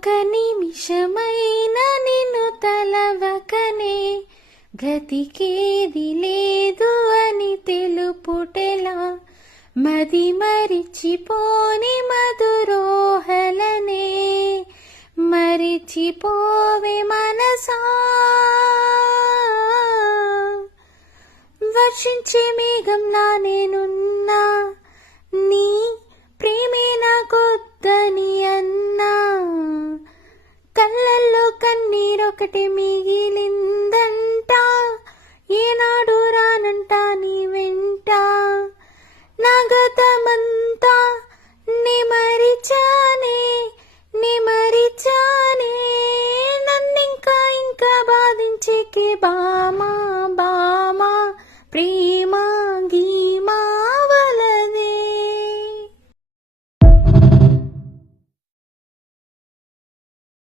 ఒక నిమిషమైన నిన్ను తలవకనే గతికేది లేదు అని తెలుపుటెలా, మది మరిచిపోని మధురోహలనే మరిచిపోవే మనసా. వర్షించే మేఘంలా నేనున్నా, నీ ప్రేమే నాకొద్దని అన్నా, కళ్ళల్లో కన్నీరొకటి మీ